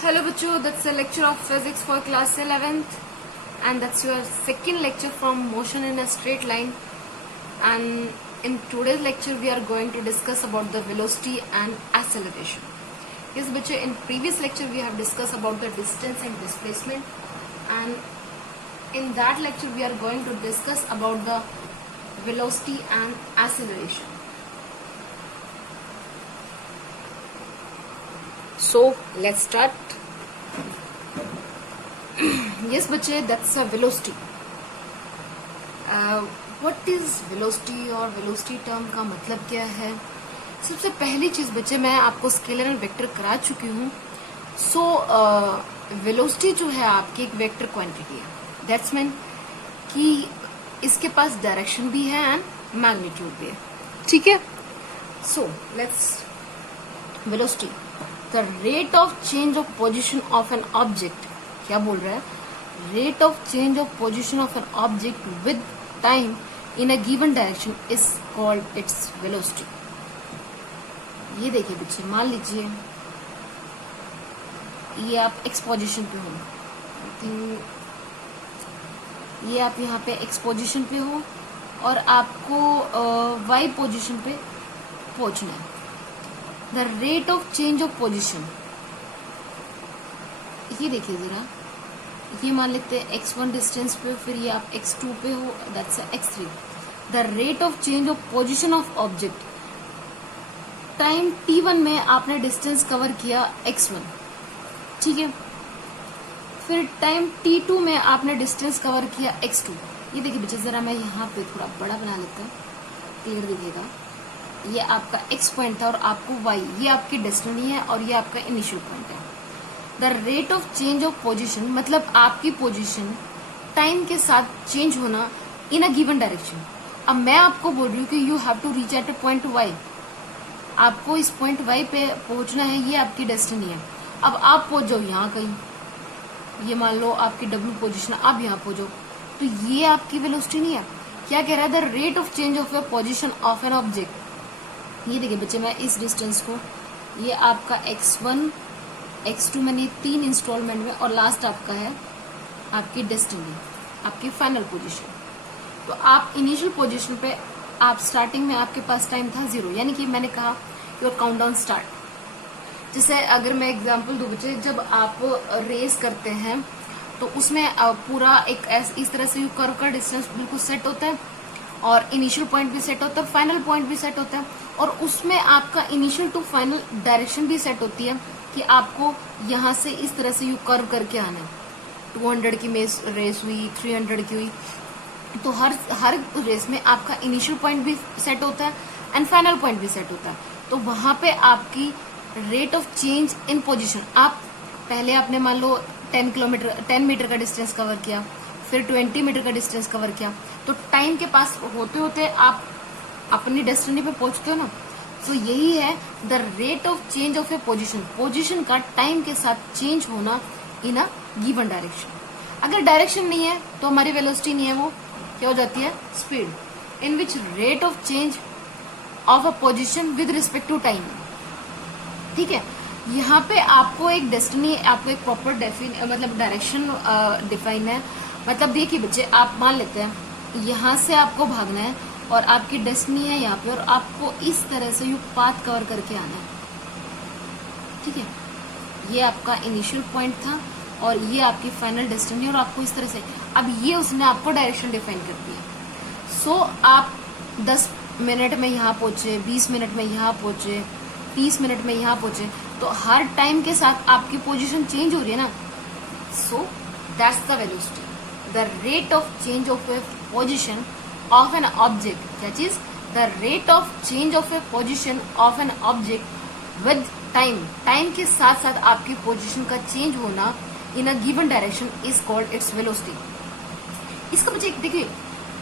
Hello बच्चों, that's a lecture of physics for class 11th and that's your second lecture from motion in a straight line. And in today's lecture we are going to discuss about the velocity and acceleration. Yes बच्चों, in previous lecture we have discussed about the distance and displacement, and in that lecture we are going to discuss about the velocity and acceleration. So let's start. Yes बच्चे, that's a velocity. What is velocity और velocity term का मतलब क्या है? सबसे पहली चीज बच्चे, मैं आपको स्केलर एंड वेक्टर करा चुकी हूँ. सो वेलोसिटी जो है आपकी एक वेक्टर क्वांटिटी है. दैट्स मीन कि इसके पास डायरेक्शन भी है एंड मैग्नीट्यूड भी है. ठीक है. So let's velocity, the rate of change of position of an object. क्या बोल रहा है? Rate of change of position of an object with time in a given direction is called its velocity. ये देखिए बच्चे, मान लीजिए ये आप एक्स पोजिशन पे हो, ये आप यहाँ पे एक्स पोजिशन पे हो और आपको वाई पोजिशन पे पहुंचना है. The rate of change of position, ये देखिए जरा, ये मान लेते हैं x1 डिस्टेंस पे, फिर ये आप x2 पे हो, that's x3. The rate of change of position of object, time t1 में आपने डिस्टेंस कवर किया x1, ठीक है. फिर टाइम t2 में आपने डिस्टेंस कवर किया x2. ये देखिए बच्चे, जरा मैं यहाँ पे थोड़ा बड़ा बना लेता हूँ, क्लियर दिखेगा. ये आपका x पॉइंट था और आपको y, ये आपकी डेस्टिनी है और ये आपका इनिशियल पॉइंट है. The rate of change of position मतलब आपकी पोजिशन टाइम के साथ चेंज होना इन अ गिवन डायरेक्शन. अब मैं आपको बोल रही हूँ कि you have to reach at a point y. आपको इस पॉइंट y पे पहुंचना है, ये आपकी डेस्टिनी है. अब आप पहुंच जाओ यहाँ कहीं, ये मान लो आपकी w पोजिशन, आप यहाँ पहुंचो, तो ये आपकी वेलोसिटी नहीं है. क्या कह रहा है? The rate of change of a position of an object. ये देखिए बच्चे, मैं इस डिस्टेंस को, ये आपका x1 x2 मैंने 3 इंस्टॉलमेंट में, और लास्ट आपका है आपकी डेस्टिनी, आपकी फाइनल पोजीशन. तो आप इनिशियल पोजीशन पे, आप स्टार्टिंग में आपके पास टाइम था 0, यानी कि मैंने कहा योर काउंटडाउन स्टार्ट. जैसे अगर मैं एग्जांपल दूं बच्चे, जब आप रेस करते हैं तो उसमें पूरा एक इस तरह से कर्व का डिस्टेंस बिल्कुल सेट होता है और इनिशियल पॉइंट भी सेट होता है, फाइनल पॉइंट भी सेट होता है, और उसमें आपका इनिशियल टू फाइनल डायरेक्शन भी सेट होती है कि आपको यहाँ से इस तरह से यू कर्व करके आना है. 200 की रेस हुई, 300 की हुई, तो हर रेस में आपका इनिशियल पॉइंट भी सेट होता है एंड फाइनल पॉइंट भी सेट होता है. तो वहां पे आपकी rate of change in position, आप पहले आपने मान लो 10 मीटर का डिस्टेंस कवर किया, फिर 20 मीटर का डिस्टेंस कवर किया, तो टाइम के पास होते होते आप अपनी डेस्टिनी पे पहुंचते हो ना. तो यही है the rate of change of A position. Position का टाइम के साथ चेंज होना इन अ गिवन डायरेक्शन. अगर डायरेक्शन नहीं है तो हमारी वेलोसिटी नहीं है, वो क्या हो जाती है? Speed. In which rate of change of a position with respect to time. ठीक है. यहाँ पे आपको एक डेस्टिनी, आपको एक प्रॉपर मतलब डायरेक्शन डिफाइन है. मतलब देखिए बच्चे, आप मान लेते हैं यहाँ से आपको भागना है और आपकी डेस्टिनी है यहाँ पे, और आपको इस तरह से यू पाथ कवर करके आना है. ठीक है. ये आपका इनिशियल पॉइंट था और ये आपकी फाइनल डेस्टिनी, और आपको इस तरह से, अब ये उसने आपको डायरेक्शन डिफाइन कर दी है. सो आप 10 मिनट में यहाँ पहुंचे, 20 मिनट में यहाँ पहुंचे, 30 मिनट में यहाँ पहुंचे, तो हर टाइम के साथ आपकी पोजिशन चेंज हो रही है ना. So that's the velocity, the rate of change of a position of an object. That is the rate of change of a position of an object with time. Time के साथ साथ आपकी position का change होना in a given direction is called its velocity. इसका बच्चे देखिए,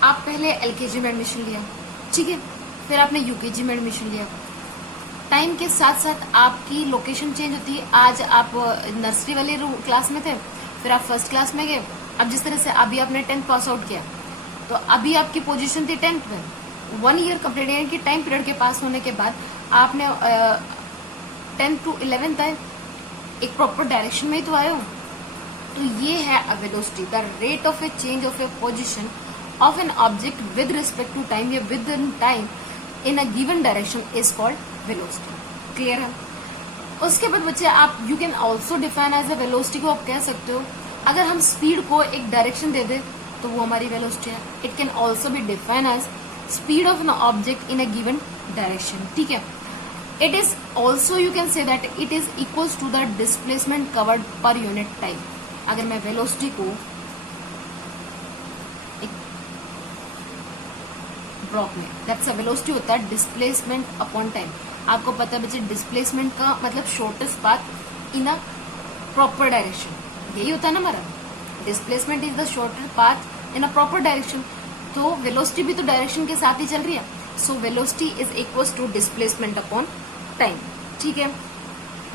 आप पहले एलकेजी में एडमिशन लिया, ठीक है, फिर आपने यूकेजी में एडमिशन लिया. टाइम के साथ साथ आपकी लोकेशन चेंज होती है. आज आप नर्सरी वाले क्लास में थे, फिर आप फर्स्ट क्लास में गए. अब जिस तरह से अभी आपने 10th पास आउट किया, तो अभी आपकी पोजीशन थी 10th में. 1 ईयर कंप्लीट, यानी कि टाइम पीरियड के पास होने के बाद आपने 10th to 11th आए, एक प्रॉपर डायरेक्शन में ही तो आए हो। तो ये है a velocity, the rate of a change of a position of an object with respect to time या within time in a given direction is called velocity. Clear है? उसके बाद बच्चे आप you can also define as a velocity को आप कह सकते हो, अगर हम स्पीड को एक डायरेक्शन दे दे तो वो हमारी वेलोसिटी है। It can also be define as speed of an object in a given direction. ठीक है, it is also you can say that it is equals to the displacement covered per unit time. अगर मैं velocity को एक block में, that's a velocity होता है displacement upon time. आपको पता है बच्चे डिस्प्लेसमेंट का मतलब shortest path in a proper direction, यही होता है ना हमारा। Displacement is the shortest path in a proper direction. तो वेलोसिटी भी तो डायरेक्शन के साथ ही चल रही है। So velocity is equals to displacement upon time. ठीक है,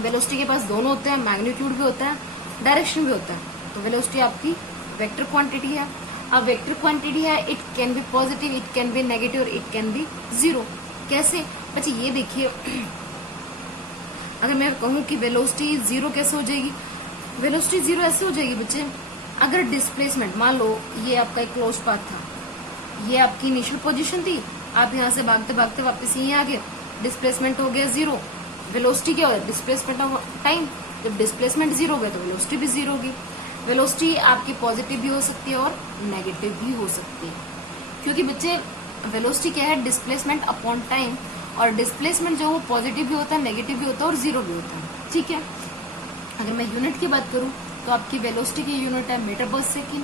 वेलोसिटी के पास दोनों होते हैं, मैग्नीट्यूड भी होता है, डायरेक्शन भी होता है। तो वेलोसिटी आपकी वेक्टर क्वांटिटी है। अब वेक्टर क्वांटिटी है, it can be positive, it can be negative और इट कैन बी जीरो। कैसे बच्चे ये देखिए, अगर मैं कहूँ कि वेलोसिटी जीरो कैसे हो जाएगी, वेलोसिटी जीरो ऐसे हो जाएगी बच्चे, अगर डिस्प्लेसमेंट मान लो ये आपका एक क्लोज पाथ था, ये आपकी इनिशियल पोजीशन थी, आप यहाँ से भागते भागते वापस यहीं आ गए, डिस्प्लेसमेंट हो गया जीरो। वेलोसिटी क्या हो गया? Displacement of time. जब डिस्प्लेसमेंट जीरो हो गया तो वेलोसिटी भी जीरो होगी। वेलोसिटी आपकी पॉजिटिव भी हो सकती है और नेगेटिव भी हो सकती है, क्योंकि बच्चे वेलोसिटी क्या है? Displacement upon time. और डिस्प्लेसमेंट जो वो पॉजिटिव भी होता है, नेगेटिव भी होता है और जीरो भी होता है। ठीक है, अगर मैं यूनिट की बात करूं तो आपकी वेलोसिटी की यूनिट है मीटर पर सेकेंड,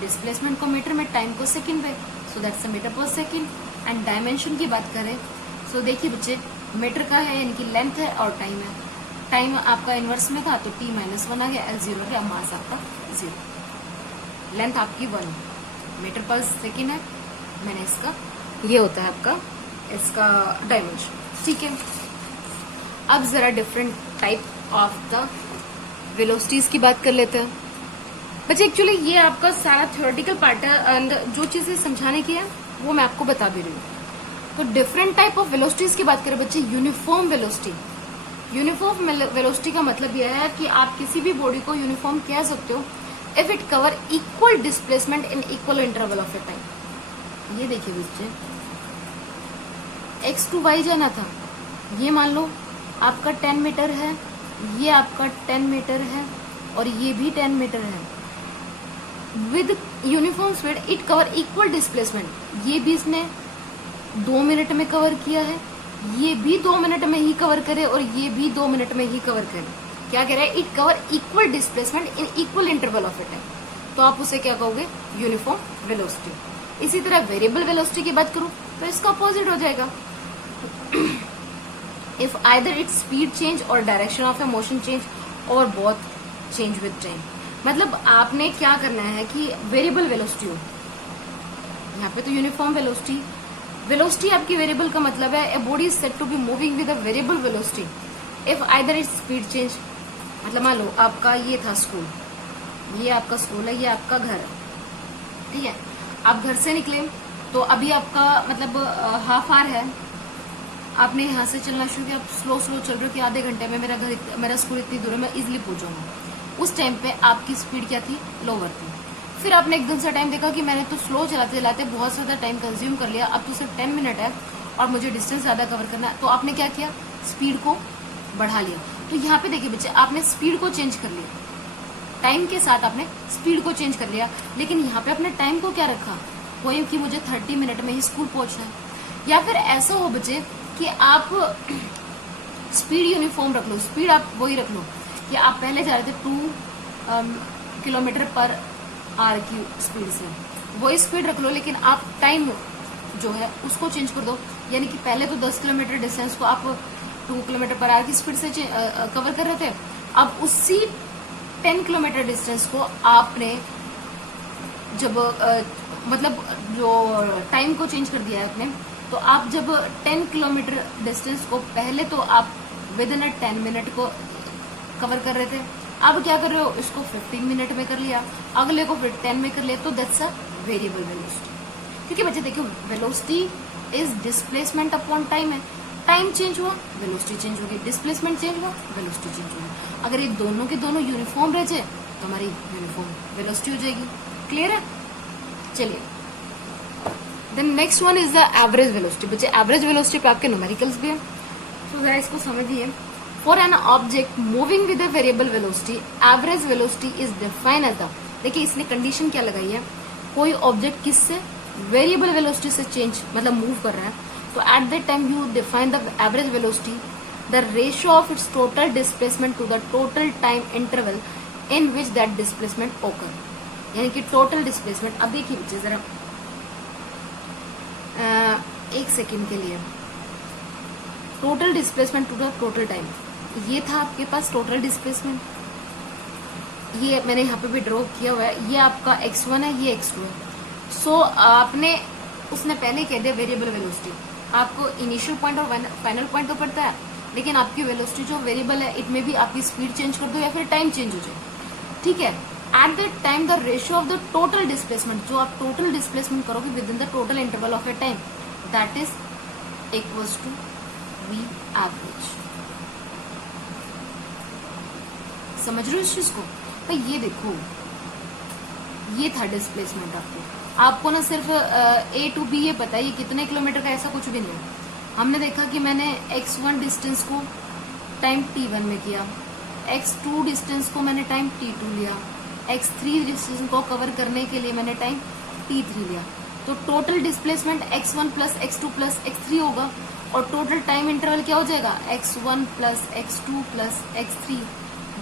डिस्प्लेसमेंट को मीटर में, टाइम को सेकेंड में, सो दैट्स अ मीटर पर सेकेंड। एंड डायमेंशन की बात करें सो देखिए बच्चे, मीटर का है यानी कि लेंथ है और टाइम है। टाइम आपका इनवर्स में था तो t-1 आ गया, L0 है, मास आपका 0। लेंथ आपकी 1 मीटर पर सेकेंड है, मैंने इसका ये होता है आपका इसका डायमेंशन। ठीक है, अब जरा different type of the velocities की बात कर लेते हैं बच्चे। एक्चुअली ये आपका सारा थ्योरेटिकल पार्ट है एंड जो चीजें समझाने की है वो मैं आपको बता भी रही हूँ। तो डिफरेंट टाइप ऑफ वेलोसिटीज की बात करें बच्चे, यूनिफॉर्म वेलोसिटी। यूनिफॉर्म वेलोसिटी का मतलब यह है कि आप किसी भी बॉडी को यूनिफॉर्म कह सकते हो if it cover equal displacement in equal interval of a time. ये देखिए बच्चे, x टू y जाना था, ये मान लो आपका 10 मीटर है, ये आपका 10 मीटर है और ये भी 10 मीटर है। With uniform speed it cover equal displacement. ये भी इसने 2 मिनट में कवर किया है, ये भी 2 मिनट में ही कवर करे और ये भी 2 मिनट में ही कवर करे। क्या कह रहा है? It cover equal displacement in equal interval of a time. तो आप उसे क्या कहोगे? Uniform velocity. इसी तरह वेरिएबल वेलोसिटी की बात करूं तो इसका अपोजिट हो जाएगा। If either its speed change और direction of a motion change और बोथ चेंज विद टाइम। मतलब आपने क्या करना है कि वेरिएबल वेलोसिटी हो, यहाँ पे तो यूनिफॉर्म वेलोसिटी। वेलोसिटी आपकी वेरिएबल का मतलब है a body is said to be moving with a variable velocity if either its speed change. मतलब मान लो आपका ये था स्कूल, ये आपका स्कूल है, ये आपका घर है, ठीक है। आप घर से निकले तो अभी आपका मतलब हाफ आवर है, आपने यहाँ से चलना शुरू किया, आप स्लो स्लो चल रहे हो कि आधे घंटे में मेरा स्कूल इतनी दूर है, मैं इजिली पहुंचूंगा। उस टाइम पे आपकी स्पीड क्या थी? लोअर थी। फिर आपने एकदम से टाइम देखा कि मैंने तो स्लो चलाते चलाते बहुत ज्यादा टाइम कंज्यूम कर लिया, अब तो सिर्फ 10 मिनट है और मुझे डिस्टेंस ज्यादा कवर करना है। तो आपने क्या किया? स्पीड को बढ़ा लिया। तो यहाँ पे देखिए बच्चे, आपने स्पीड को चेंज कर लिया, टाइम के साथ आपने स्पीड को चेंज कर लिया, लेकिन यहाँ पे अपने टाइम को क्या रखा? वही कि मुझे 30 मिनट में ही स्कूल पहुंचना है। या फिर ऐसा हो बच्चे कि आप स्पीड यूनिफॉर्म रख लो, स्पीड आप वही रख लो कि आप पहले जा रहे थे 2 किलोमीटर पर आवर की स्पीड से, वही स्पीड रख लो, लेकिन आप टाइम जो है उसको चेंज कर दो। यानी कि पहले तो 10 किलोमीटर डिस्टेंस को आप 2 किलोमीटर पर आवर की स्पीड से कवर कर रहे थे, अब उसी 10 किलोमीटर डिस्टेंस को आपने जब मतलब जो टाइम को चेंज कर दिया है आपने, तो आप जब 10 किलोमीटर डिस्टेंस को पहले तो आप विद इन 10 मिनट को कवर कर रहे थे, अब क्या कर रहे हो? इसको 15 मिनट में कर लिया, अगले को फिर 10 में कर लिया। तो दैट्स अ वेरिएबल वेलोसिटी। ठीक है बच्चे, देखियो velocity is displacement upon time है। टाइम चेंज हुआ, वेलोसिटी चेंज होगी, डिस्प्लेसमेंट चेंज हुआ, वेलोसिटी चेंज होगी। अगर ये दोनों के दोनों यूनिफॉर्म रह जाए तो हमारी यूनिफॉर्म वेलोसिटी हो जाएगी। क्लियर है? चलिए, then next one is the average velocity. बच्चे एवरेज वेलोसिटी पे आपके न्यूमेरिकल्स भी है, तो जरा इसको समझिए। For an object moving with a variable velocity, average velocity is define as the, देखिए इसने कंडीशन क्या लगाई है, कोई ऑब्जेक्ट किससे, वेरिएबल वेलोसिटी से चेंज मतलब मूव कर रहा है, तो at that time you define the average velocity the ratio of its total displacement to the total time interval in which that displacement occur, यानी कि टोटल डिस्प्लेसमेंट। अब देखिए बच्चे जरा एक सेकेंड के लिए, total displacement to the total time, ये था आपके पास टोटल डिस्प्लेसमेंट, ये मैंने यहाँ पे भी ड्रॉ किया हुआ है, ये आपका x1 है, ये x2 है। सो आपने उसने पहले कह दिया वेरिएबल वेलोसिटी, आपको इनिशियल पॉइंट और फाइनल पॉइंट तो पड़ता है, लेकिन आपकी वेलोसिटी जो वेरिएबल है, इट में भी आपकी स्पीड चेंज कर दो या फिर टाइम चेंज हो जाए, ठीक है। At that time the ratio of the total displacement, जो आप टोटल डिस्प्लेसमेंट करोगे within the total interval of a time, that is equals to V average. समझ रहे हो इस चीज को? भाई ये देखो, ये था डिस्प्लेसमेंट आपको ना सिर्फ A to B ये पता है ये कितने किलोमीटर का, ऐसा कुछ भी नहीं है। हमने देखा कि मैंने x1 डिस्टेंस को टाइम t1 में किया, x2 डिस्टेंस को मैंने टाइम t2 लिया, x3 डिस्टेंस को कवर करने के लिए मैंने टाइम t3 लिया, तो total displacement x1 plus x2 plus x3 होगा, और टोटल टाइम इंटरवल क्या हो जाएगा, x1 plus x2 plus x3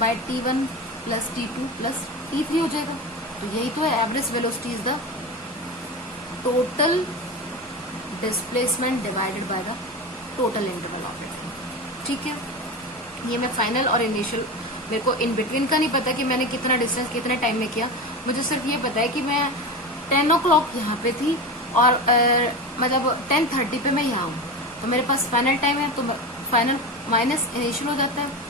by t1 plus t2 plus t3 हो जाएगा। तो यही तो है, average velocity is the total displacement divided by the total interval of it. ठीक है, ये मैं फाइनल और इनिशियल, मेरे को इन बिटवीन का नहीं पता कि मैंने कितना डिस्टेंस कितने टाइम में किया, मुझे सिर्फ ये पता है कि मैं 10 o'clock यहाँ पे थी और मतलब 10:30 पे मैं यहाँ हूँ, तो मेरे पास फाइनल टाइम है, तो फाइनल माइनस इनिशियल हो जाता है।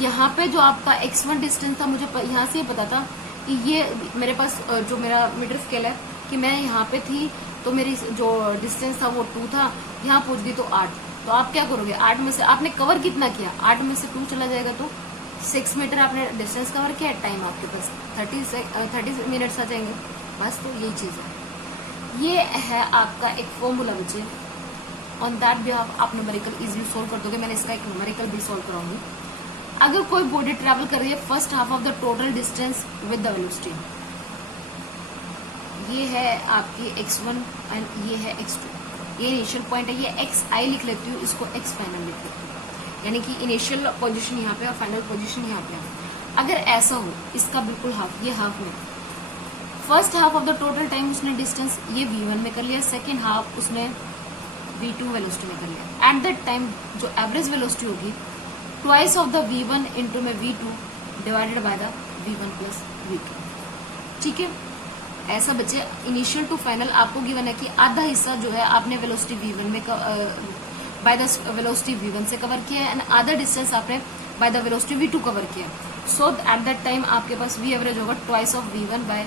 यहाँ पे जो आपका x1 डिस्टेंस था, मुझे यहाँ से ये पता था कि ये मेरे पास जो मेरा मीटर स्केल है कि मैं यहाँ पे थी, तो मेरी जो डिस्टेंस था वो 2 था, यहाँ पहुंच गई तो 8। तो आप क्या करोगे, 8 में से आपने कवर कितना किया, 8 में से 2 चला जाएगा तो 6 मीटर आपने डिस्टेंस कवर किया, टाइम आपके पास 30 मिनट्स आ जाएंगे बस। तो यही चीज़ है, ये है आपका एक फॉर्मूला बच्चे। ऑन दैट भी आप न्यूमेरिकल इजीली सोल्व कर दोगे, मैंने इसका एक न्यूमेरिकल भी सोल्व कराऊंगी। अगर कोई बॉडी ट्रैवल कर रही है first half of the total distance with the velocity, ये है आपकी x1 एंड ये है x2, ये इनिशियल पॉइंट है, ये xi लिख लेती हूँ, इसको x फाइनल लिख लेती हूँ, यानी कि इनिशियल पोजीशन यहाँ पे और फाइनल पोजीशन यहाँ पे। अगर ऐसा हो, इसका बिल्कुल हाफ, ये हाफ में, first half of the total time उसने डिस्टेंस ये v1 में कर लिया, सेकेंड हाफ उसने v2 वेलोसिटी में कर लिया। एट दैट टाइम जो एवरेज वेलोसिटी होगी twice of the v1 into में v2 divided by the v1 plus v2। ठीक है, ऐसा बच्चे इनिशियल टू फाइनल आपको गिवन है कि आधा हिस्सा जो है आपने वेलोसिटी v1 में बाय द वेलोसिटी v1 से कवर किया है, एंड आधा डिस्टेंस आपने by the velocity v2 cover किया। सो एट दैट टाइम आपके पास v एवरेज होगा twice of v1 by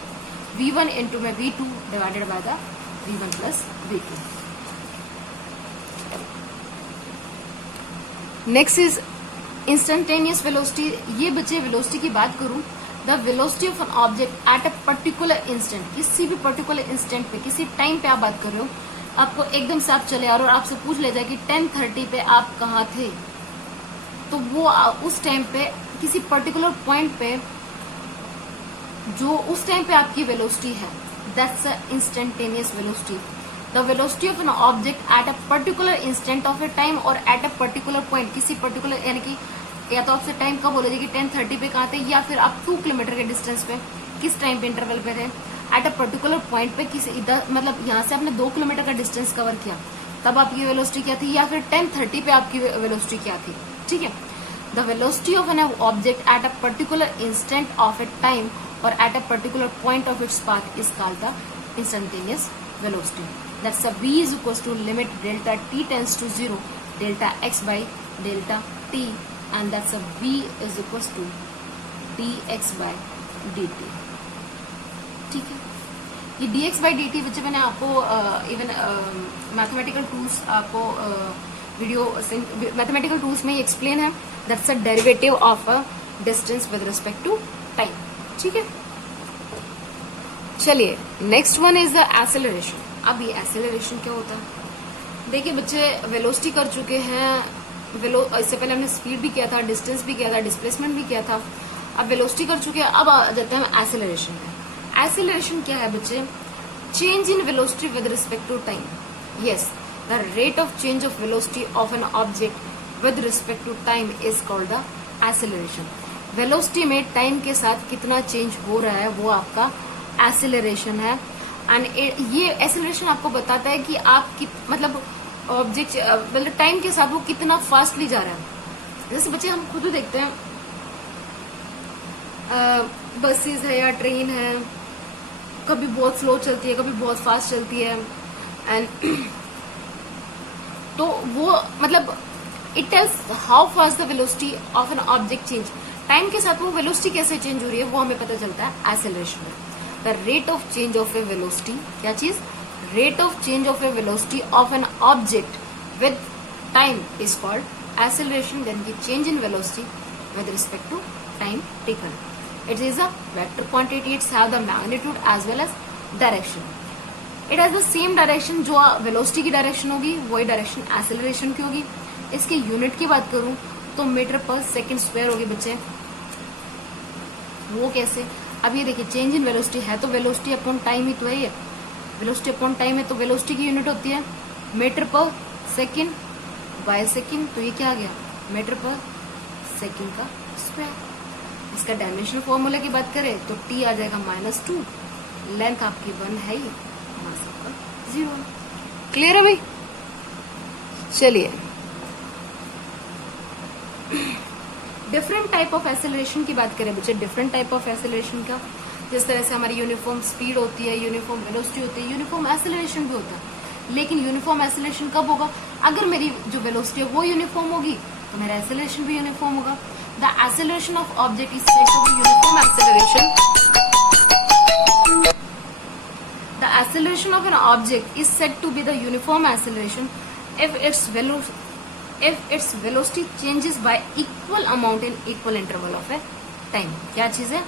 v1 into में v2 divided by the v1 plus v2। Next is instantaneous velocity. ये बच्चे वेलोसिटी की बात करूं, the velocity of an object at a particular instant, किसी भी पर्टिकुलर इंस्टेंट पे, किसी टाइम पे आप बात कर रहे हो, आपको एकदम से आप चले आ रहे हो और आपसे पूछ ले जाए कि 10:30 पे आप कहाँ थे, तो वो उस टाइम पे किसी पर्टिकुलर पॉइंट पे जो उस टाइम पे आपकी वेलोसिटी है, that's a instantaneous velocity. The velocity of an object at a particular instant of a time और एट अ पर्टिकुलर पॉइंट, किसी पर्टिकुलर, यानी कि या तो आपसे टाइम कब बोले कि 10:30 पे कहाँ थे, या फिर आप 2 किलोमीटर के डिस्टेंस पे किस टाइम पे इंटरवल पे थे, एट अ पर्टिकुलर पॉइंट पे किसी इधर, मतलब यहाँ से आपने 2 किलोमीटर का डिस्टेंस कवर किया, तब आपकी वेलोसिटी क्या थी, या फिर 10:30 पे आपकी वेलोसिटी क्या थी। ठीक है, the velocity of an object at a particular instant of a time और at a particular point of its path is called the instantaneous velocity. That's v is equal to limit delta t tends to 0 delta x by delta t, and that's a v is equals to dx by dt। ठीक है, ये dx by dt बच्चे मैंने आपको even mathematical tools आपको video mathematical tools में explain है, that's a derivative of a distance with respect to time. ठीक है, चलिए next one is the acceleration. अब ये एक्सेलरेशन क्या होता है? देखिए बच्चे, वेलोसिटी कर चुके हैं, इससे पहले हमने स्पीड भी किया था, डिस्टेंस भी किया था, डिस्प्लेसमेंट भी किया था, अब वेलोसिटी कर चुके हैं। अब आ जाते हैं एक्सेलरेशन पे। एक्सेलरेशन क्या है बच्चे? Change in velocity with respect to time. Yes, the rate of change of velocity of an object with respect to time is called the acceleration. Velocity में टाइम के साथ कितना चेंज हो रहा है वो आपका एक्सेलरेशन है। एंड ये एक्सेलरेशन आपको बताता है कि आप मतलब ऑब्जेक्ट मतलब टाइम के साथ वो कितना फास्टली जा रहा है। जैसे बच्चे हम खुद देखते हैं, बसेस है या ट्रेन है, कभी बहुत स्लो चलती है, कभी बहुत फास्ट चलती है, एंड तो वो मतलब it tells how fast the velocity of an object change. Time के साथ वो वेलोसिटी कैसे चेंज हो रही है वो हमें पता चलता है एक्सेलरेशन में। The rate of change of a velocity, क्या चीज? Rate of change of a velocity of an object with time is called acceleration. Then की change in velocity with respect to time taken. It is a vector quantity. It's have the magnitude as well as direction. It has the same direction जो velocity की direction होगी, वही direction acceleration की होगी। इसके unit की बात करूं तो मीटर पर सेकंड स्क्वायर होगी बच्चे। वो कैसे? अब ये देखिए, चेंज इन वेलोसिटी है तो वेलोसिटी अपॉन टाइम ही तो है। ये वेलोसिटी अपॉन टाइम है तो वेलोसिटी की यूनिट होती है मीटर पर सेकंड बाय सेकंड। तो ये क्या आ गया? मीटर पर सेकंड का स्क्वायर। इसका डायमेंशनल फॉर्मूला की बात करें तो t आ जाएगा -2, लेंथ आपकी 1 है ही, मास आपका 0। क्लियर है भाई? चलिए, डिफरेंट टाइप ऑफ एक्सेलरेशन की बात करें बच्चे। डिफरेंट टाइप ऑफ एक्सेलरेशन का, जिस तरह से हमारी यूनिफॉर्म स्पीड होती है, यूनिफॉर्म वेलोसिटी होती है, यूनिफॉर्म एक्सेलरेशन भी होता है। लेकिन यूनिफॉर्म एक्सेलरेशन कब होगा? अगर मेरी जो वेलोसिटी है वो यूनिफॉर्म होगी तो मेरा एक्सेलरेशन भी यूनिफॉर्म होगा। The acceleration of object is said to be uniform acceleration. The acceleration of an object is said to be the uniform acceleration if its velocity changes by equal amount in equal interval of a time. क्या चीज है?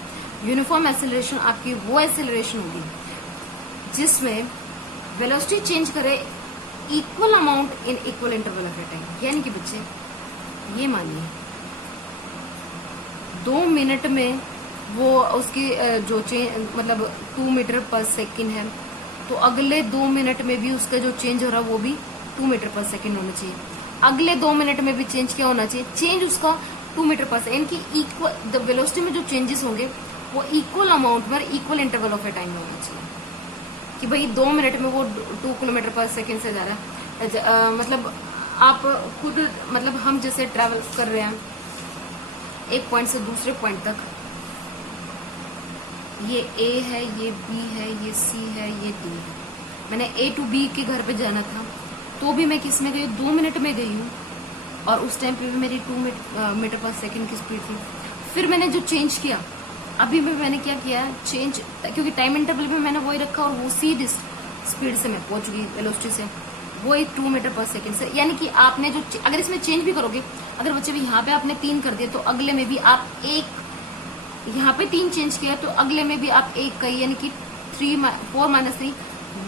Uniform acceleration आपकी वो acceleration होगी जिसमें velocity change करे equal amount in equal interval of a time. यानी कि बच्चे ये मानिए 2 मिनट में वो उसकी जो मतलब 2 मीटर पर सेकंड है तो अगले 2 मिनट में भी उसका जो चेंज हो रहा है वो भी 2 मीटर पर सेकंड होना चाहिए। अगले 2 मिनट में भी चेंज क्या होना चाहिए? चेंज उसका 2 मीटर पर सेकंड की इक्वल द वेलोसिटी में जो चेंजेस होंगे वो इक्वल अमाउंट पर equal interval of a time में होना चाहिए। कि भाई 2 मिनट में वो 2 किलोमीटर पर सेकंड से जा रहा है। मतलब आप खुद मतलब हम जैसे ट्रैवल कर रहे हैं एक पॉइंट से दूसरे पॉइंट तक, ये A है, ये B है, ये C है, ये D है। मैंने A to B के घर पे जाना था तो भी मैं किस में गई? 2 मिनट में गई हूँ और उस टाइम पे भी मेरी 2 मीटर पर सेकंड की स्पीड थी। फिर मैंने जो चेंज किया, अभी भी मैंने क्या किया चेंज, क्योंकि टाइम इंटरवल में मैंने वही रखा और वो सी स्पीड से मैं पहुंच गई वेलोसिटी से, वो 2 मीटर पर सेकंड से। यानी कि आपने जो अगर इसमें चेंज भी करोगे, अगर बच्चे भी यहाँ पे आपने 3 कर दिए तो अगले में भी आप 1, यहाँ पे 3 चेंज किया तो अगले में भी आप 1 का, यानी कि 4 - 3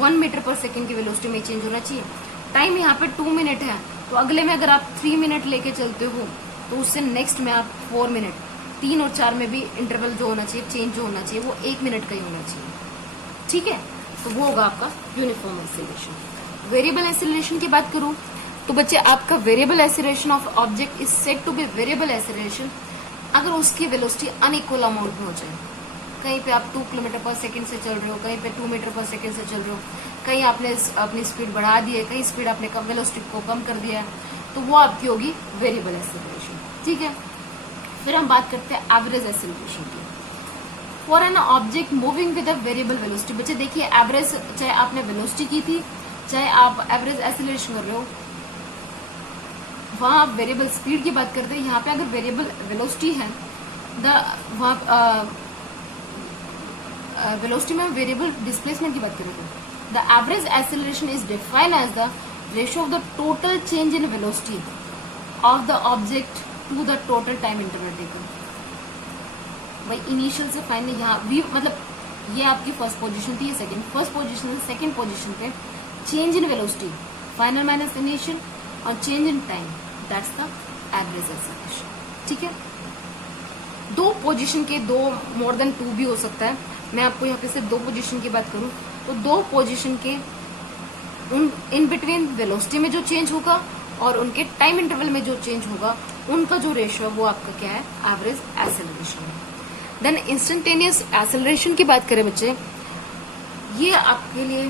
1 मीटर पर सेकंड की वेलोसिटी में चेंज होना चाहिए। टाइम यहाँ पे 2 मिनट है तो अगले में अगर आप 3 मिनट लेके चलते हो तो उससे नेक्स्ट में आप 4 मिनट, 3 और 4 में भी इंटरवल जो होना चाहिए, चेंज जो होना चाहिए वो 1 मिनट का ही होना चाहिए। ठीक है, तो वो होगा आपका यूनिफॉर्म एक्सेलरेशन। वेरिएबल एक्सेलरेशन की बात करूं तो बच्चे आपका variable acceleration of object is said to be variable acceleration अगर उसकी वेलोसिटी अनइक्वल अमाउंट में हो जाए। कहीं पे आप 2 किलोमीटर पर सेकंड से चल रहे हो, कहीं पे 2 मीटर पर सेकंड से चल रहे हो, कहीं आपने अपनी स्पीड बढ़ा दी है, कहीं स्पीड आपने वेलोसिटी को कम कर दिया है, तो वो आपकी होगी वेरिएबल एक्सेलरेशन। ठीक है, फिर हम बात करते हैं एवरेज एक्सेलरेशन की। For an object moving with a variable velocity, बच्चे देखिए एवरेज चाहे आपने वेलोसिटी की थी चाहे आप एवरेज एक्सेलरेशन कर रहे हो, वहां आप वेरिएबल स्पीड की बात करते हैं। यहाँ पे अगर वेरिएबल वेलोसिटी है, वेलोसिटी में वेरिएबल डिस्प्लेसमेंट की बात करें तो the average acceleration is defined as the ratio of the total change in velocity of the object to the total time interval taken. भाई इनिशियल से फाइनल यहाँ भी मतलब ये आपकी फर्स्ट पोजीशन थी, ये सेकंड, फर्स्ट पोजीशन से सेकंड पोजीशन पे change in velocity final minus initial और change in time, that's the average acceleration. ठीक है, दो पोजीशन के दो मोर देन टू भी हो सकता है। मैं आपको यहाँ पे सिर्फ दो पोजीशन की बात करूँ तो दो पोजीशन के उन इन बिटवीन वेलोसिटी में जो चेंज होगा और उनके टाइम इंटरवल में जो चेंज होगा उनका जो रेशियो है वो आपका क्या है, एवरेज एक्सेलरेशन है। देन इंस्टेंटेनियस एक्सेलरेशन की बात करें बच्चे, ये आपके लिए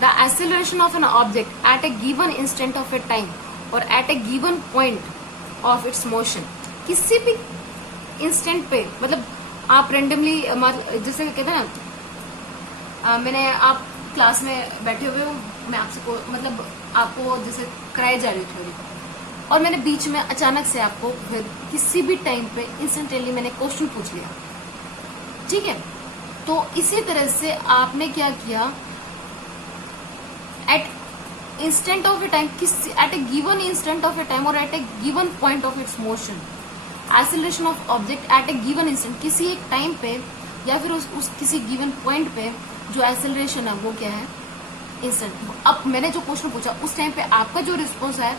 the acceleration of an object at a given instant of a time और at a given point of its motion. किसी भी इंस्टेंट पे मतलब आप रेंडमली जैसे कहते हैं ना, मैंने आप क्लास में बैठे हुए हो, मैं आपसे मतलब आपको जैसे कराई जा रही थ्योरी और मैंने बीच में अचानक से आपको फिर किसी भी टाइम पे इंस्टेंटली मैंने क्वेश्चन पूछ लिया। ठीक है, तो इसी तरह से आपने क्या किया, at instant of a time, at a given instant of a time और at a given point of its motion, acceleration of object at a given instant, किसी एक टाइम पे या फिर उस किसी गिवन पॉइंट पे जो एक्सेलरेशन है वो क्या है, इंस्टेंट। अब मैंने जो क्वेश्चन पूछा उस टाइम पे आपका जो रिस्पॉन्स है,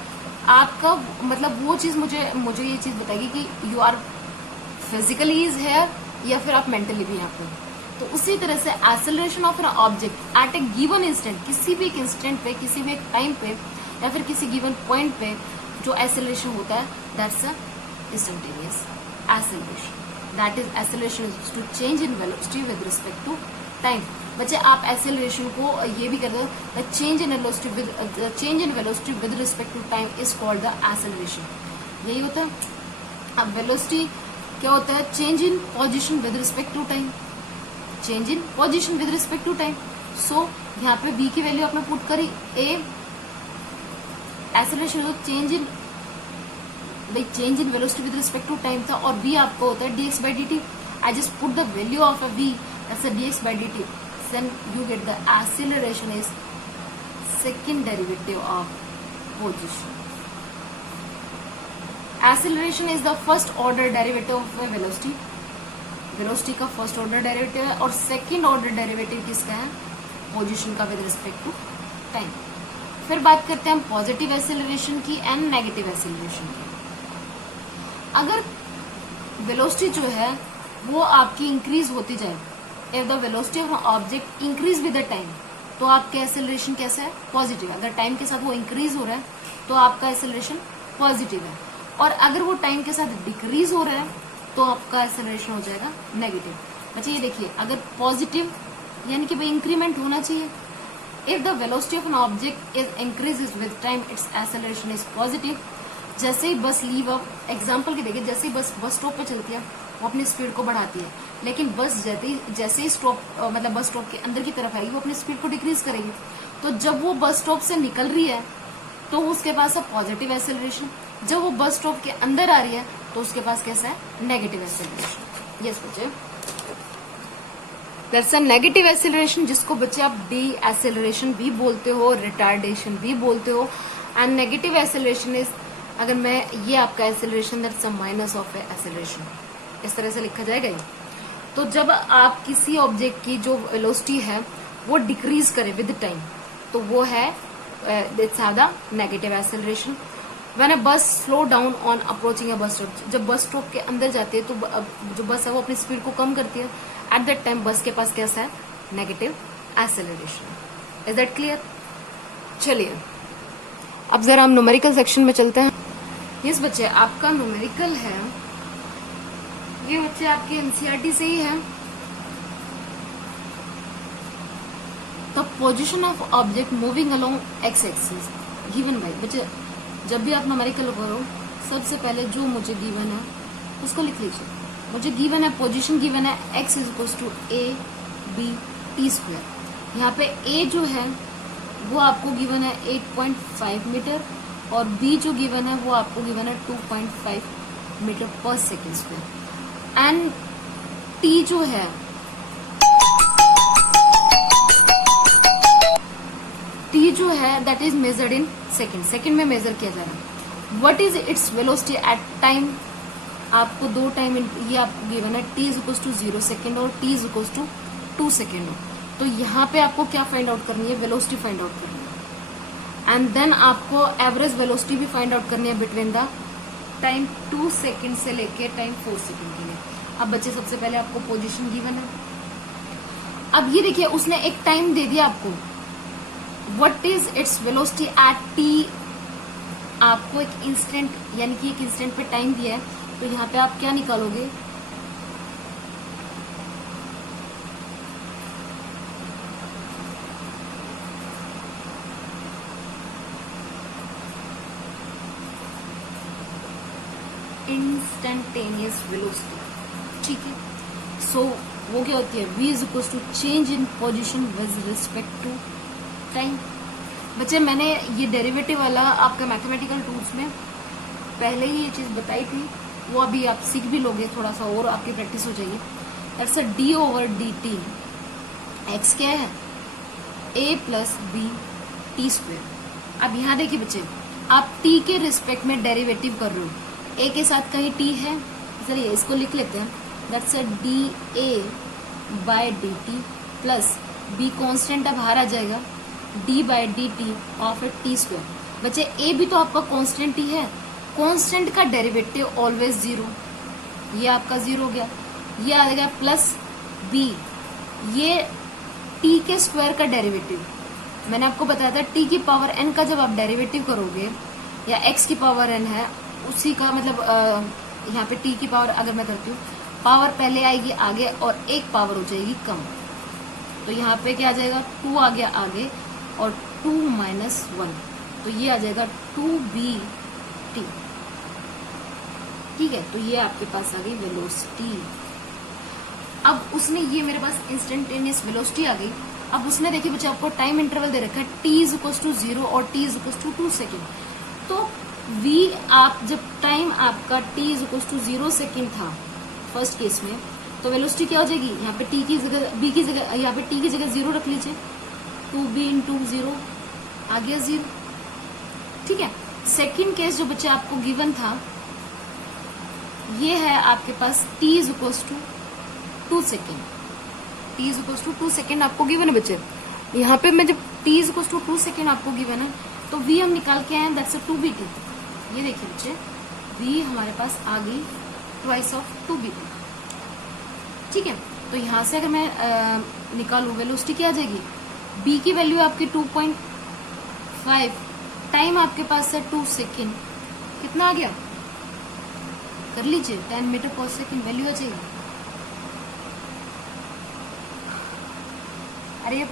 आपका मतलब वो चीज मुझे ये चीज बताएगी कि you are physically is here या फिर आप मेंटली भी यहाँ पे। तो उसी तरह से acceleration of an object at a given instant, किसी भी एक इंस्टेंट पे, किसी भी एक टाइम पे या फिर किसी गिवन पॉइंट पे जो एक्सेलरेशन होता है, that's a instantaneous acceleration. That is acceleration is to change in velocity with respect to time. बच्चे आप एक्सेलरेशन को ये भी कहते हैं, change in velocity with respect to time is called the acceleration. यही होता है। अब वेलोसिटी क्या होता है, change in position with respect to time, change in position with respect to time. So यहाँ पे v की वैल्यू आपने पुट करी, a acceleration change in velocity with respect to time था और b आपको होता है dx by dt। I just put the value of a v as a dx by dt, then you get the acceleration is second derivative of position. Acceleration is the first order derivative of a velocity. Velocity का first order derivative है और second order derivative किसका है, position का with respect to time. फिर बात करते हैं हम पॉजिटिव एक्सेलरेशन की एंड नेगेटिव एक्सेलरेशन की। अगर वेलोसिटी जो है वो आपकी इंक्रीज होती जाए, if the velocity of object increase with the time, तो आपका एक्सेलरेशन कैसा है, पॉजिटिव है। अगर टाइम के साथ वो इंक्रीज हो रहा है तो आपका एक्सेलरेशन पॉजिटिव है, और अगर वो टाइम के साथ डिक्रीज हो रहा है तो आपका एक्सेलरेशन हो जाएगा नेगेटिव। अच्छा ये देखिए, अगर पॉजिटिव यानी कि भाई इंक्रीमेंट होना चाहिए, if the velocity of an object is increases with time it's acceleration is positive. जैसे ही बस लीव अप, एग्जांपल की देखिए, जैसे ही बस स्टॉप पे चलती है वो अपनी स्पीड को बढ़ाती है, लेकिन बस जैसे ही स्टॉप मतलब बस स्टॉप के अंदर की तरफ आएगी वो अपनी स्पीड को डिक्रीज करेगी। तो जब वो बस स्टॉप से निकल रही है तो उसके पास है पॉजिटिव एक्सेलरेशन, जब वो बस स्टॉप के अंदर आ रही है तो उसके पास कैसा है, नेगेटिव एक्सेलरेशन। यस बच्चे, दैट्स अ नेगेटिव एक्सेलरेशन, जिसको बच्चे आप डी एक्सेलरेशन भी बोलते हो, रिटार्डेशन भी बोलते हो। एंड नेगेटिव एक्सेलरेशन इज, अगर मैं ये आपका acceleration that's a minus of acceleration, इस तरह से लिखा जाएगा। तो जब आप किसी ऑब्जेक्ट की जो वेलोसिटी है वो डिक्रीज करे विद टाइम तो वो है its have the negative acceleration. When a bus slow down on approaching a bus stop, जब बस स्टॉप के अंदर जाती है तो जो बस है वो अपनी स्पीड को कम करती है, एट दैट टाइम बस के पास कैसा है, negative acceleration. Is that clear? चलिए अब जरा हम न्यूमेरिकल सेक्शन में चलते हैं। यस बच्चे, आपका न्यूमेरिकल है, ये बच्चे आपके एनसीईआरटी से ही है। The position of object moving along x axis given by, बच्चे जब भी आप न्यूमेरिकल करो सबसे पहले जो मुझे गिवन है उसको लिख लीजिए। मुझे गिवन है, पोजीशन गिवन है x is equal to a b T square. यहाँ पे ए जो है वो आपको गिवन है 8.5 मीटर और बी जो गिवन है वो आपको गिवन है 2.5 मीटर पर सेकेंड स्क्वायर। एंड टी जो है टी जो है that is measured in second में मेजर किया जा रहा है। What is its velocity at time, आपको दो टाइम ये आपको गिवन है, t is equal to 0 second और t is equal to 2 second हो। तो यहाँ पे आपको क्या फाइंड आउट करनी है, वेलोसिटी फाइंड आउट करनी है, एंड देन आपको एवरेज वेलोसिटी भी फाइंड आउट करनी है बिटवीन द टाइम 2 सेकेंड से लेके टाइम 4 सेकेंड के लिए। अब बच्चे सबसे पहले आपको पोजीशन गिवन है। अब ये देखिए उसने एक टाइम दे दिया आपको, what is its velocity at T, आपको एक इंस्टेंट यानी कि एक इंस्टेंट पे टाइम दिया है, तो यहाँ पे आप क्या निकालोगे, इंस्टेंटेनियस वेलोसिटी, ठीक है। सो वो क्या होती है, v is equal to change in position with respect to time. बच्चे मैंने ये डेरिवेटिव वाला आपका मैथमेटिकल टूल्स में पहले ही ये चीज बताई थी, वो अभी आप सीख भी लोगे, थोड़ा सा और आपकी प्रैक्टिस हो जाएगी। That's a d over d t, x क्या है, a plus B T square. अब यहाँ देखिए बच्चे, आप t के रिस्पेक्ट में डेरिवेटिव कर रहे हो, a के साथ कहीं t है, चलिए इसको लिख लेते हैं, that's a d a by d t plus b constant अब बाहर आ जाएगा, d by d t of a t square. बच्चे a भी तो आपका कॉन्स्टेंट ही है, कॉन्स्टेंट का डेरिवेटिव ऑलवेज 0, ये आपका 0 हो गया, ये आ जाएगा प्लस b, ये t के स्क्वायर का डेरिवेटिव, मैंने आपको बताया था t की पावर n का जब आप डेरिवेटिव करोगे, या x की पावर n है उसी का, मतलब यहाँ पे t की पावर अगर मैं करती हूँ, पावर पहले आएगी आगे और एक पावर हो जाएगी कम, तो यहाँ पे क्या आ जाएगा, 2 आ गया आगे और 2 माइनस 1, तो ये आ जाएगा 2bt, ठीक है। तो ये आपके पास आ गई वेलोसिटी। अब उसने ये मेरे पास इंस्टेंटेनियस वेलोसिटी आ गई। अब उसने देखिए बच्चे आपको टाइम इंटरवल दे रखा है, t इज इक्वल टू 0 और t is equal to 2 second. तो v आप जब टाइम आपका t is equal to 0 second था फर्स्ट केस में, तो वेलोसिटी क्या हो जाएगी, यहाँ पे t की जगह b की जगह, यहाँ पे t की जगह 0 रख लीजिए, 2b इंटू 0 आ गया 0, ठीक है। सेकेंड केस जो बच्चे आपको गिवन था, ये है आपके पास t is equal to 2 second, t is equal to 2 second आपको गिवन है बच्चे। यहाँ पे मैं जब t is equal to 2 second आपको गिवन है, तो v हम निकाल के आए, दैट्स 2bt। ये देखिए बच्चे, v हमारे पास आ गई ट्वाइस ऑफ 2bt, ठीक है। तो यहाँ से अगर मैं निकालू वेलोसिटी क्या आ जाएगी, b की वैल्यू आपकी 2.5, टाइम आपके पास है 2 सेकेंड, कितना आ गया कर लीजिए, 10 मीटर पर सेकेंड वैल्यू आ जाएगी। अरे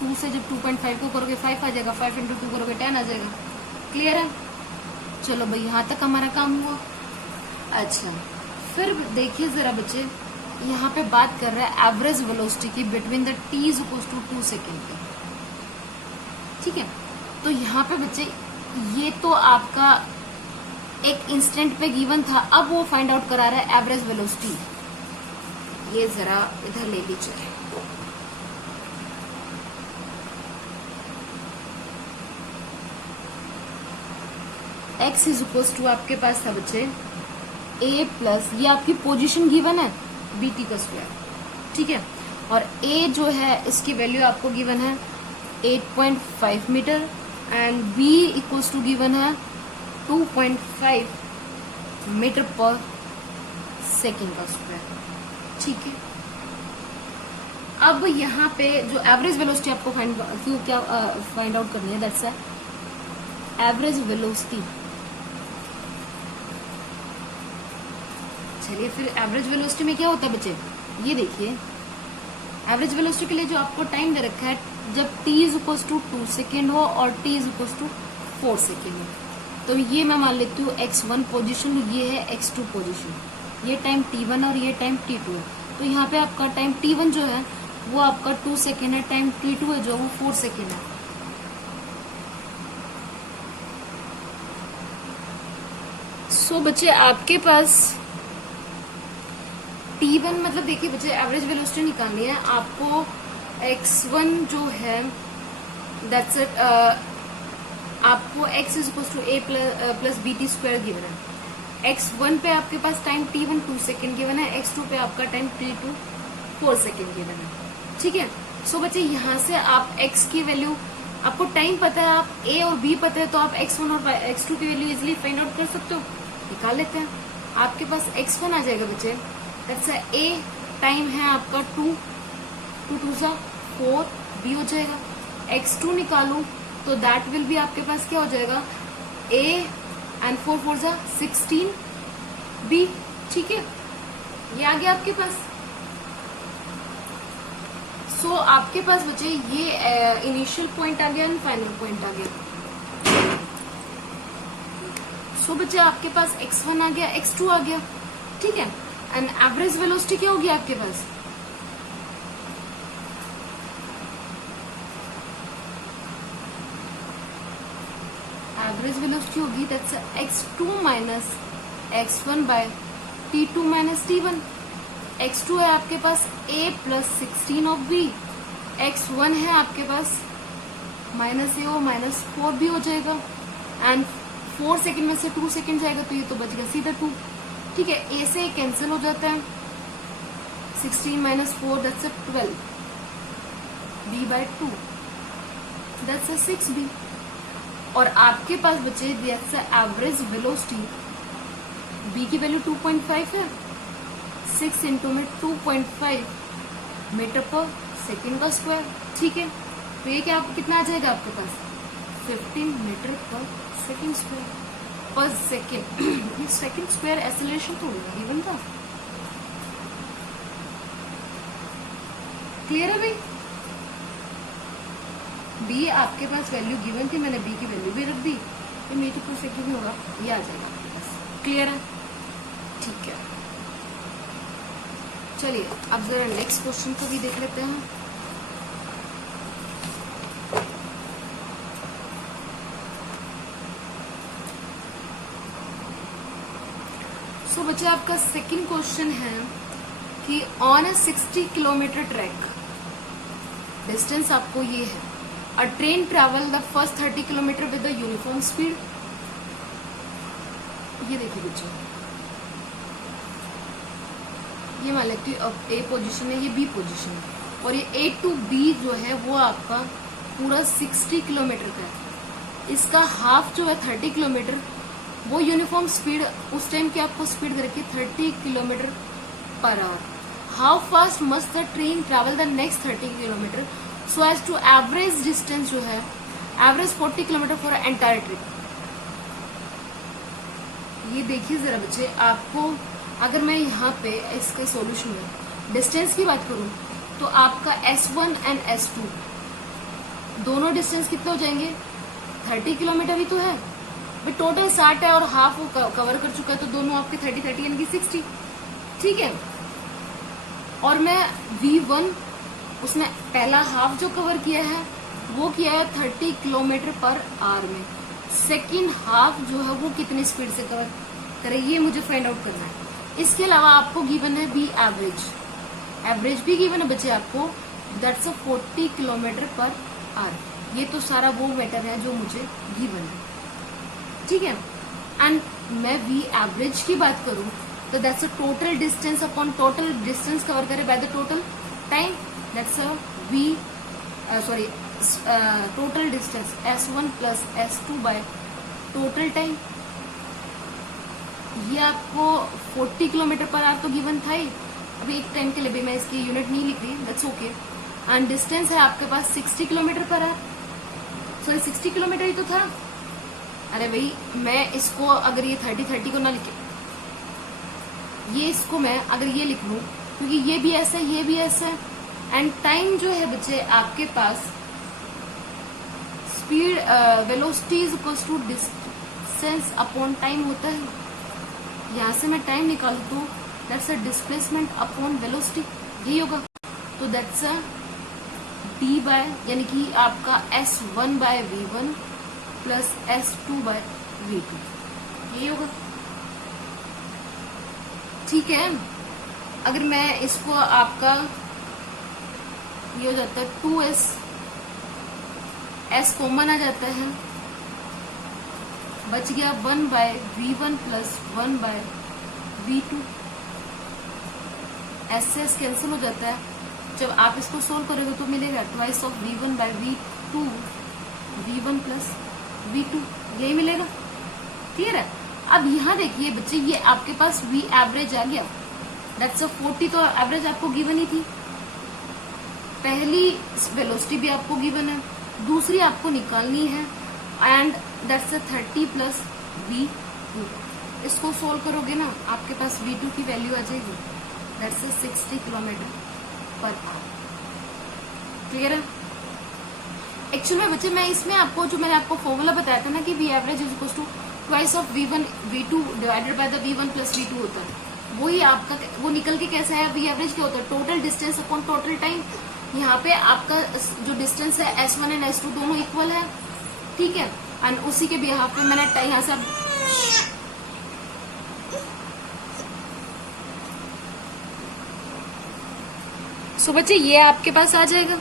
2 से जब 2.5 को करोगे 5 आ जाएगा, 5 इंटू 2 करोगे 10 आ जाएगा, क्लियर है। चलो भाई यहाँ तक हमारा काम हुआ। अच्छा फिर देखिए जरा बच्चे, यहाँ पे बात कर रहा है एवरेज वेलोसिटी की between the t is equal to 2 second की, ठीक है। तो यहाँ पे बच्चे ये तो आपका एक इंस्टेंट पे गिवन था, अब वो फाइंड आउट करा रहा है एवरेज वेलोसिटी। ये जरा इधर ले लीजिए, x इज इक्वल टू आपके पास था बच्चे a प्लस, ये आपकी पोजीशन गिवन है bt का स्क्वायर, ठीक है। और a जो है इसकी वैल्यू आपको गिवन है 8.5 metre and b equals to given है 2.5 मीटर पर सेकेंड का स्क्वायर, ठीक है। अब यहाँ पे जो एवरेज वेलोसिटी आपको फाइंड आउट करनी है, दैट्स एवरेज वेलोसिटी। चलिए फिर एवरेज वेलोसिटी में क्या होता है बच्चे, ये देखिए एवरेज वेलोसिटी के लिए जो आपको टाइम दे रखा है, जब t is equal to 2 second हो और t is equal to 4 second हो, तो ये मैं मान लेती हूँ x1 पोजीशन, ये है x2 पोजीशन, ये टाइम t1 और ये टाइम t2 है। तो यहाँ पे आपका टाइम t1 जो है वो आपका 2 सेकेंड है, टाइम t2 है जो वो 4 सेकेंड है। सो बच्चे आपके पास t1 मतलब देखिए बच्चे एवरेज वेलोसिटी निकालनी है आपको, x1 जो है दैट्स इट। आपको x is equal to a plus B T square given है। x1 पे आपके पास टाइम t1 2 सेकेंड गिवन है, x2 पे आपका टाइम t2 4 सेकेंड गिवन है। ठीक है, सो बच्चे यहाँ से आप x की वैल्यू, आपको टाइम पता है, आप a और b पता है, तो आप x1 और x2 की वैल्यू इजिली फाइंड आउट कर सकते हो। निकाल लेते हैं। आपके पास x1 आ जाएगा बच्चे, दैट्स a टाइम है आपका 2 2 सा 4, b हो जाएगा। x2 निकालू तो दैट विल भी आपके पास क्या हो जाएगा, a एंड 4 4 सा 16 b। ठीक है, ये आ गया आपके पास। सो आपके पास बचे ये इनिशियल पॉइंट आ गया एंड फाइनल पॉइंट आ गया। सो बचे आपके पास x1 आ गया, x2 आ गया। ठीक है, एंड एवरेज वेलोसिटी क्या होगी आपके पास, एवरेज वेलोसिटी होगी that's x2 minus x1 by t2 minus t1। x2 है आपके पास a plus 16 of b, x1 है आपके पास माइनस a और माइनस 4b हो जाएगा, एंड 4 सेकेंड में से 2 सेकेंड जाएगा तो ये तो बच गया सीधा 2। ठीक है, a से कैंसिल हो जाता है, 16 minus 4 that's 12, b by 2 that's 6b। और आपके पास बचे दैट्स एवरेज वेलोसिटी, b की वैल्यू 2.5 है, 6 इंटू में 2.5 मीटर पर सेकेंड का स्क्वायर। ठीक है, तो ये क्या कितना आ जाएगा आपके पास, 15 मीटर पर सेकेंड स्क्वायर पर सेकेंड। सेकेंड स्क्वायर एक्सेलरेशन तो गिवन था। क्लियर है भाई, b आपके पास वैल्यू गिवन थी, मैंने b की वैल्यू भी रख दी, तो मीटर पर सेकेंड में होगा, ये आ जाएगा आपके पास। क्लियर है, ठीक है। चलिए अब जरा नेक्स्ट क्वेश्चन को भी देख लेते हैं। सो बच्चे आपका सेकंड क्वेश्चन है कि on a 60 kilometre track, distance आपको ये है, अ train travel the first 30 kilometre with the uniform speed. ये देखिए बच्चों, ये मान लेती अब ए पोजीशन है, ये बी पोजीशन है, और ये ए टू बी जो है वो आपका पूरा 60 किलोमीटर का है। इसका हाफ जो है 30 किलोमीटर, वो यूनिफॉर्म स्पीड उस टाइम की आपको स्पीड दे रखी 30 kilometre per hour. How fast must the train travel the next 30 kilometre so as to average distance जो है average 40 kilometre for entire trip. ये देखिए जरा बच्चे, आपको अगर मैं यहाँ पे इसके सॉल्यूशन में डिस्टेंस की बात करूं तो आपका S1 एंड S2 दोनों डिस्टेंस कितने हो जाएंगे, 30 किलोमीटर ही तो है, बट टोटल 60 है और हाफ वो कवर कर चुका है, तो दोनों आपके 30 यानी कि 60। ठीक है, और मैं V1 उसमें पहला हाफ जो कवर किया है वो किया है 30 किलोमीटर पर आवर में, सेकेंड हाफ जो है वो कितनी स्पीड से कवर करे ये मुझे फाइंड आउट करना है। इसके अलावा आपको गिवन है बी एवरेज, एवरेज भी गिवन है बच्चे आपको, दैट्स 40 किलोमीटर पर आवर। ये तो सारा वो मैटर है जो मुझे गिवन है। ठीक है, एंड मैं वी एवरेज की बात करूं तो that's total distance upon total distance cover करे by the total time, that's v sorry total distance S1 plus S2 by total time. ये आपको 40 किलोमीटर पर आवर तो गिवन था ही, अभी एक टाइम के लिए भी मैं इसकी यूनिट नहीं लिख रही, दैट्स ओके। एंड डिस्टेंस है आपके पास 60 kilometre per hour, sorry 60 kilometre ही तो था। अरे भाई मैं इसको अगर ये 30 को ना लिखे, ये इसको मैं अगर ये लिख लूं, क्योंकि ये भी ऐसा है ये भी ऐसा है, एंड टाइम जो है बच्चे आपके पास speed velocity is equals to distance upon time होता है। यहां से मैं टाइम निकालू तो that's a displacement upon velocity, यही होगा। तो दैट्स अ डी बाय यानी कि आपका S1 bye V1 plus S2 bye V2, यही होगा। ठीक है, अगर मैं इसको आपका ये हो जाता है 2S एस कॉमन आ जाता है, बच गया 1/v1 प्लस 1/v2। एस से एस कैंसिल हो जाता है। जब आप इसको सोल्व करोगे तो मिलेगा twice of v1/v2, v1 plus v2, यही मिलेगा। क्लियर है? अब यहाँ देखिए बच्चे, ये आपके पास v एवरेज आ गया, दैट्स 40, तो एवरेज आपको गिवन ही थी। पहली वेलोसिटी भी आपको गिवन है, दूसरी आपको निकालनी है, एंड दैट्स 30 प्लस v2। इसको सोल्व करोगे ना, आपके पास v2 की वैल्यू आ जाएगी, that's 60 kilometre per our. Clear है? एक्चुअल में बच्चे मैं इसमें आपको जो मैंने आपको फॉर्मूला बताया था ना कि v average is equal to twice of v2 divided by the v1 plus v2 होता है, वही आपका वो निकल के कैसा है, v एवरेज क्या होता है, total distance upon total time. यहाँ पे आपका जो डिस्टेंस है S1 एंड S2 दोनों इक्वल है, ठीक है, एंड उसी के बिहाफ पे मैंने यहाँ से सो बच्चे ये आपके पास आ जाएगा।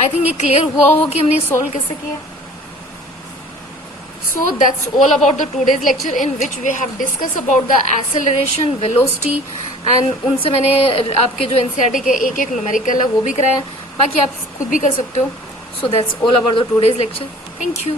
आई थिंक ये क्लियर हुआ हो कि हमने सोल्व कैसे किया। So that's all about the today's lecture in which we have discussed about the acceleration, velocity and उनसे मैंने आपके जो NCERT के एक न्यूमेरिकल है वो भी कराया, बाकी आप खुद भी कर सकते हो। So that's all about the today's lecture. Thank you.